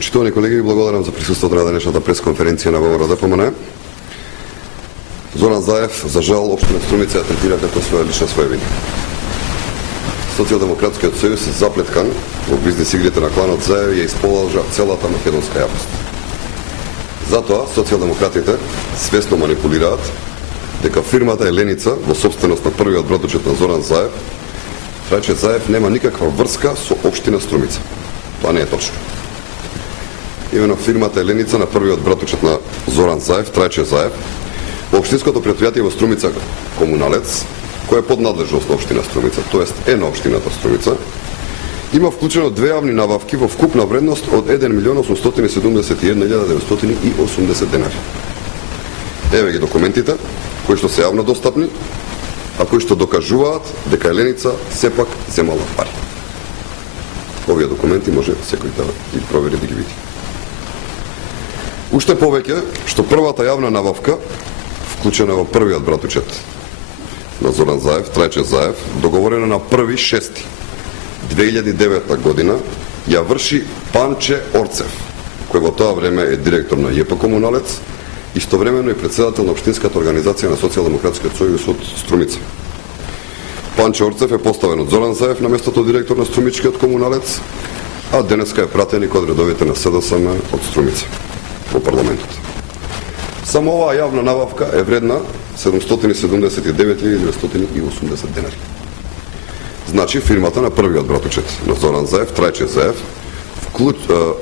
Почитувани колеги, ви благодарам за присуството на денешната пресконференција на ВМРО ДПМН. Зоран Заев, за жал, општина Струмица ја третира како своја лична своевина. Социјалдемократскиот сојуз е заплеткан во бизнес игрите на кланот Заев и ја исполажа целата македонска јавност. Затоа социјалдемократите свесно манипулираат дека фирмата Еленица во собственост на првиот братучет на Зоран Заев, Трајче Заев, нема никаква врска со општина Струмица. Тоа не е точно. Имено фирмата Еленица на првиот братучет на Зоран Заев, Трајче Заев, во општинското претпријатие во Струмица Комуналец, кој е под надлежност на општина Струмица, тоест е на општината Струмица, има вклучено две јавни набавки во вкупна вредност од 1.871.980 денари. Еве ги документите, кои што се јавно достапни, а кои што докажуваат дека Еленица сепак земала пари. Овие документи може секој да ги провери да ги види. Уште повеќе што првата јавна набавка, вклучена во првиот братучет на Зоран Заев, Трајче Заев, договорена на 1.6.2009 година, ја врши Панче Орцев, кој во тоа време е директор на ЈП Комуналец, истовремено и председател на Општинската организација на Социјалдемократскиот сојуз од Струмица. Панче Орцев е поставен од Зоран Заев на местото директор на Струмичкиот Комуналец, а денеска е пратеник од редовите на СДСМ од Струмица во парламентот. Само оваа јавна набавка е вредна 779.980 денари. Значи, фирмата на првиот братучет на Зоран Заев, Трајче Заев,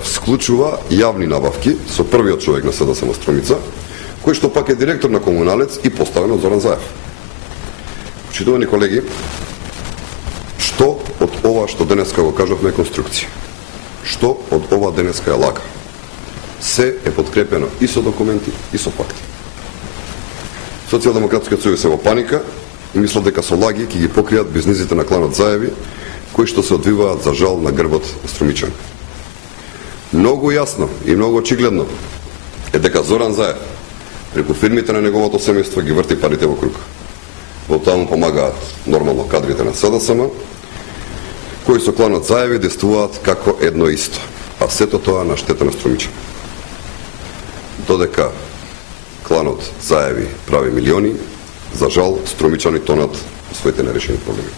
склучува јавни набавки со првиот човек на СДСМ Струмица, кој што пак е директор на Комуналец и поставен од Зоран Заев. Почитувани колеги, што од ова што денеска го кажавме е конструкција? Што од ова денеска е лага? Се е подкрепено и со документи, и со факти. Социјалдемократскиот сојуз е во паника и мислат дека со лаги ќе ги покријат бизнисите на кланот Заеви, кои што се одвиваат за жал на грбот струмичани. Многу јасно и многу очигледно е дека Зоран Заев преку фирмите на неговото семејство ги врти парите во круг. Во тоа му помагаат нормално кадрите на СДСМ, кои со кланот Заеви действуваат како едно исто, а сето тоа на штета на струмичани. Додека кланот Заеви прави милиони, за жал струмичани тонат во своите нерешени проблеми.